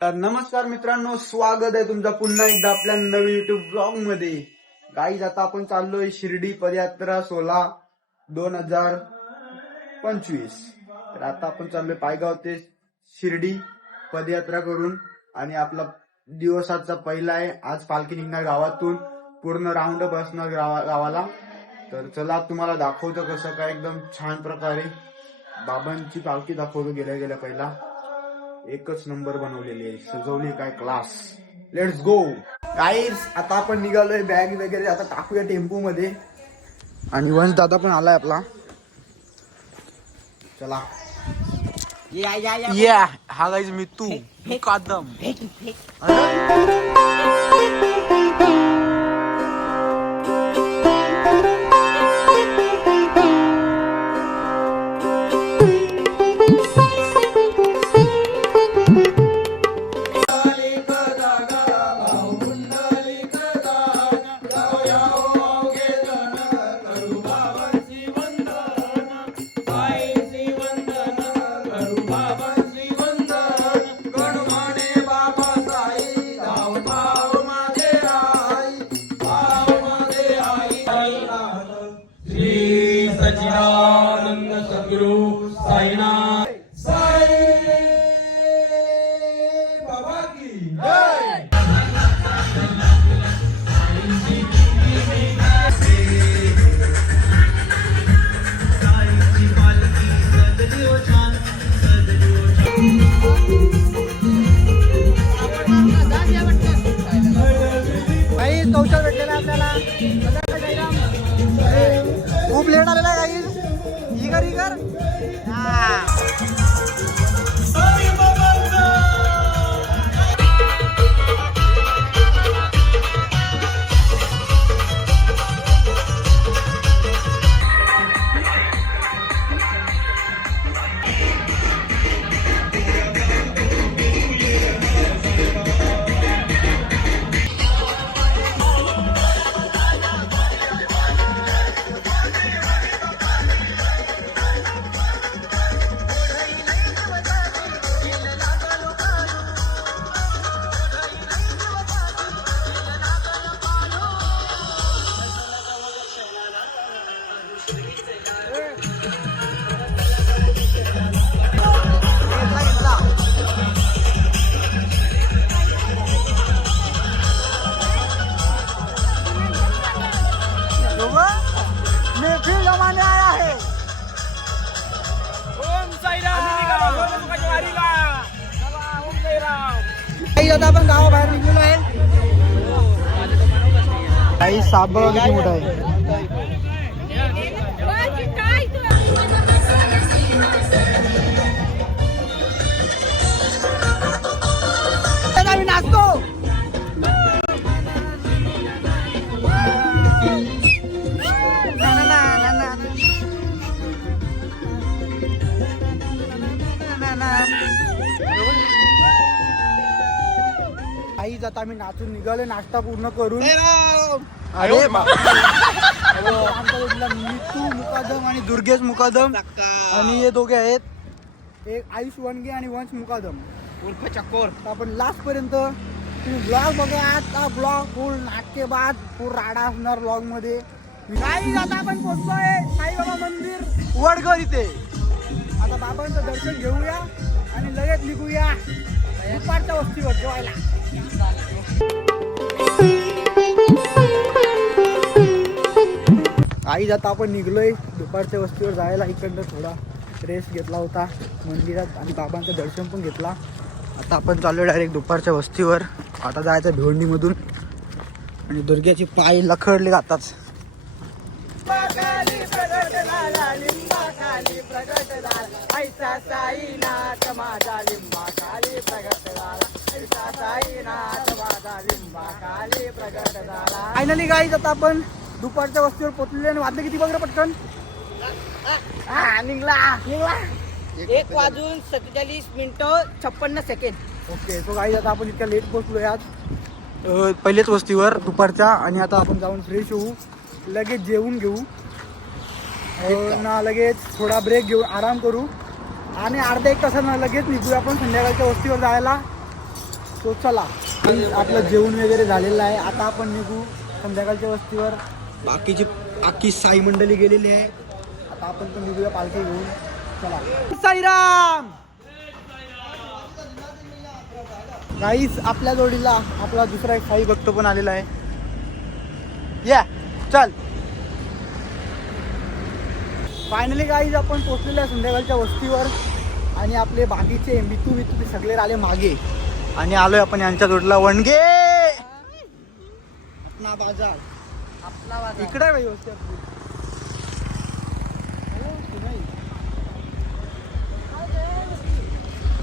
तर नमस्कार मित्रांनो, स्वागत आहे तुमचं पुन्हा एकदा आपल्या नवीन युट्यूब ब्लॉग मध्ये. गाईज आता आपण चाललोय शिर्डी पदयात्रा 16/2025. तर आता आपण चाललोय पायगाव ते शिर्डी पदयात्रा करून आणि आपला दिवसाचा पहिला आहे. आज पालखी निघणार गावातून, पूर्ण राऊंड बसणार गावाला. तर चला तुम्हाला दाखवतो कसं काय एकदम छान प्रकारे बाबांची पालखी दाखवतो. गेल्या पहिला एकच नंबर बनवलेली आहे, सजवली काय क्लास. Let's go guys. आता आपण निघालोय, बॅग वगैरे आता टाकूया टेम्पो मध्ये आणि वंश दादा पण आलाय आपला. चला या हा गाईज मी तू मुकादम. सच्चिदानंद सद्गुरु साईनाथ साई बाबा की जय. कौशल भेटलेला आपल्याला. खूप लेट आलेला आहे गाईज. इगर आता आपण गावाबाहेर निघलो आहे. काही साप बघा किती मोठा आहे. आम्ही नाचतो. आईच आता आम्ही नाचून निघालो, नाश्ता पूर्ण करून. अरे मितू मुकादम आणि दुर्गेश मुकादम आणि हे दोघे आहेत, एक आयुष वनगे आणि वंश मुकादम उर्फ चक्कोर. आपण लास्ट पर्यंत तुम्ही ब्लॉग बघा. आता ब्लॉग फुल नाट्यबाद, फुल राडा असणार ब्लॉग मध्ये. नाही आता आपण पोहोचतोय साईबाबा मंदिर वडघर इथे. आता बाबांचं दर्शन घेऊया आणि लगेच निघूया दुपारच्या वस्तीवर जेवायला. आई आता आपण निघलोय दुपारच्या वस्तीवर जायला. इकडनं थोडा रेस्ट घेतला होता मंदिरात आणि बाबांचं दर्शन पण घेतला. आता आपण चाललो डायरेक्ट दुपारच्या वस्तीवर. आता जायचं भिवंडीमधून आणि दुर्ग्याचे पाय लखडले जातात. फायनली गाईज आता आपण दुपारच्या वस्तीवर पोहोचले आणि वाजले किती बघ पटकन. निघला 1:47:56. ओके. सो गाईज आता आपण इतक्या लेट पोहोचलोय आज पहिलेच वस्तीवर दुपारच्या. आणि आता आपण जाऊन फ्रेश होऊ, लगेच जेवून घेऊ ना, लगेच थोडा ब्रेक घेऊ, आराम करू आणि अर्धा एक तासानं लगेच निघूया आपण संध्याकाळच्या वस्तीवर जायला. तो चला आपलं जेवण वगैरे झालेलं आहे. आता आपण निघू संध्याकाळच्या वस्तीवर. बाकीची आखी साई मंडळी गेलेली आहे. आता आपण पण निघूया पालखी घेऊन. चला साईराम. गाईस आपल्या जोडीला आपला दुसरा एक साई भक्त पण आलेला आहे. या चल. फायनली गाईज आपण पोहोचलेलो आहे संध्याकाळच्या वस्तीवर. आणि आपले बागीचे मितू ते सगळे आले मागे. आणि आलोय आपण यांच्या जोडला वणगे आपला बाजार. इकडे आहे वस्ती आपली.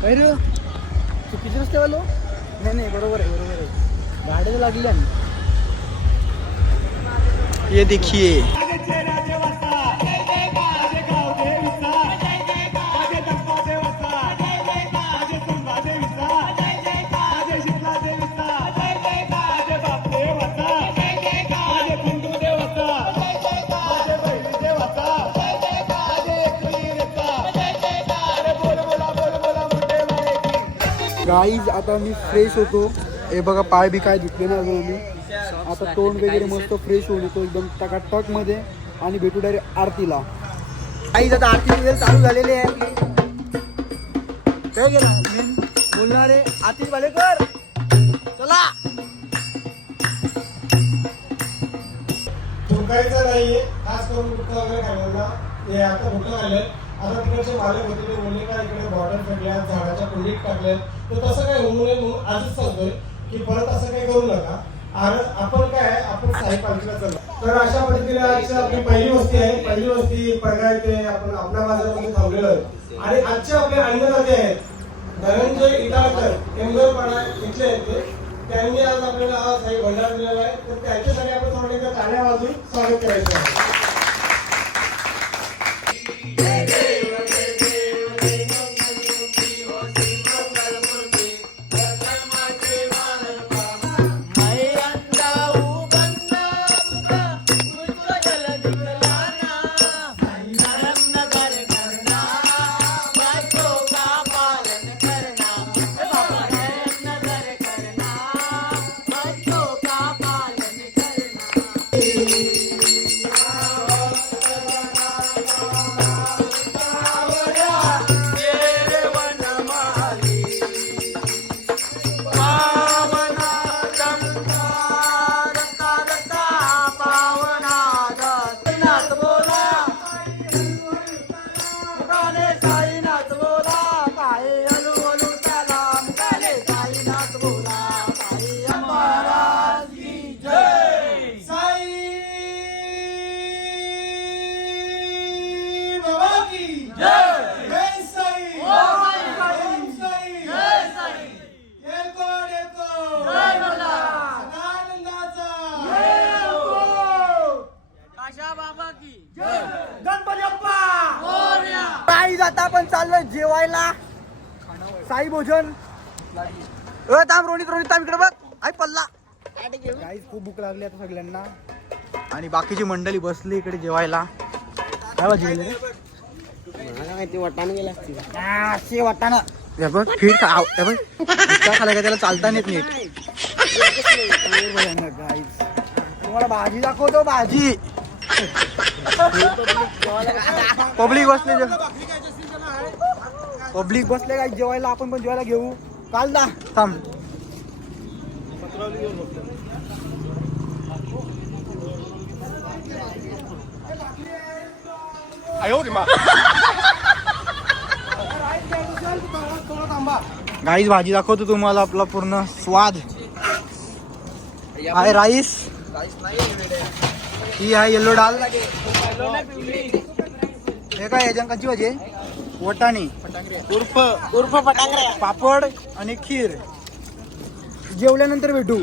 काय रे चुकीचे रस्ते वालो. नाही बरोबर आहे गाड्या लागली. ये देखिए गाईज आता मी फ्रेश होतो. हे बघा पाय बी काय धुतले ना अजून मी. आता तोंड वगैरे मस्त फ्रेश होऊन येतो एकदम टकाटक मध्ये. आणि भेटू डायरेक्ट आरतीला. गाईज आता आरती वगैरे चालू झालेली आहे आपली. काय गेला बोलणारे आतिश भालेकर चला. भुकायचं नाहीये खास करून भुक्का वगैरे खाल्लेला. हे आता भुक्का खाल्ले. आता तिकडचे मालक होते ते बोलले का इकडे बॉटल फेकल्या झाडाच्या कुंडीत टाकल्यात. तर तसं काय होऊ नये म्हणून आजच सांगतोय की परत असं काही करू नका. आपण काय आपण साई पालखीला चाललो. तर अशा पद्धतीने आज आपली पहिली वस्ती आहे. पहिली वस्ती पडगाव ते आपण आपल्या बाजारामध्ये थांबलेलो आहे. आणि आजचे आपले अन्नदाते आहेत धनंजय इटाळकर टेंबरपाडा इथले आहेत ते. त्यांनी आज आपल्याला हा साई भंडार दिलेला आहे. तर त्यांच्यासाठी आपण थोडं टाळ्या वाजवून स्वागत करायचं आहे. आता आपण चाललोय जेवायला साई भोजन. थांब रोनित थांब इकडे बघ. आई पल्ला गाईस खूप भूक लागली आता सगळ्यांना. आणि बाकीची मंडळी बसली इकडे जेवायला. काय वाजले माहिती वाटाणा गेला असतील. वाटाणा बघ फीड खाला का त्याला चालता येत नीट. गाईस तुम्हाला भाजी दाखवतो. भाजी पब्लिक बसले काय जेवायला. आपण पण जेवायला घेऊ. काल दा थांब. गाईस भाजी दाखवतो तुम्हाला. आपला पूर्ण स्वाद आहे. राईस ही आहे येल्लो डाल. हे काय याच्याची भाजी आहे. वटाणे उर्फ पटांगऱ्या पापड आणि खीर. जेवल्यानंतर भेटू.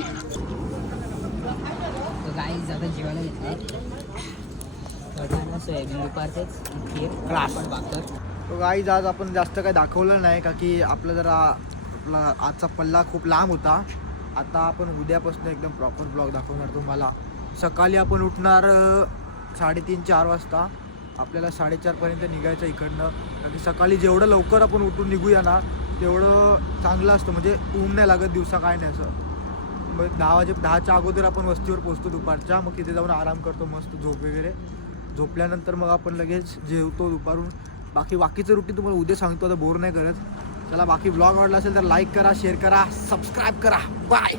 गाईज आता जेवायला घेतलंय. सोयाबीन दुपारचेच खीर आपण भाकर. तो गाईज आज आपण जास्त काही दाखवलं नाही का की आपला जरा आपला आजचा पल्ला खूप लांब होता. आता आपण उद्यापासून एकदम प्रॉपर ब्लॉग दाखवणार तुम्हाला. सकाळी आपण उठणार 3:30-4 वाजता. आपल्याला 4:30 पर्यंत निघायचं इकडनं. कारण की सकाळी जेवढं लवकर आपण उठून निघूया ना तेवढं चांगलं असतं. म्हणजे ऊन नाही लागत दिवसा, काय नाही असं. मग 10च्या अगोदर आपण वस्तीवर पोहोचतो दुपारच्या. मग तिथे जाऊन आराम करतो मस्त, झोप वगैरे. झोपल्यानंतर मग आपण लगेच जेवतो दुपारून. बाकीचं रुटीन तुम्हाला उद्या सांगतो, आता बोर नाही करत. चला, बाकी ब्लॉग आवडला असेल तर लाईक करा, शेअर करा, सबस्क्राईब करा. बाय.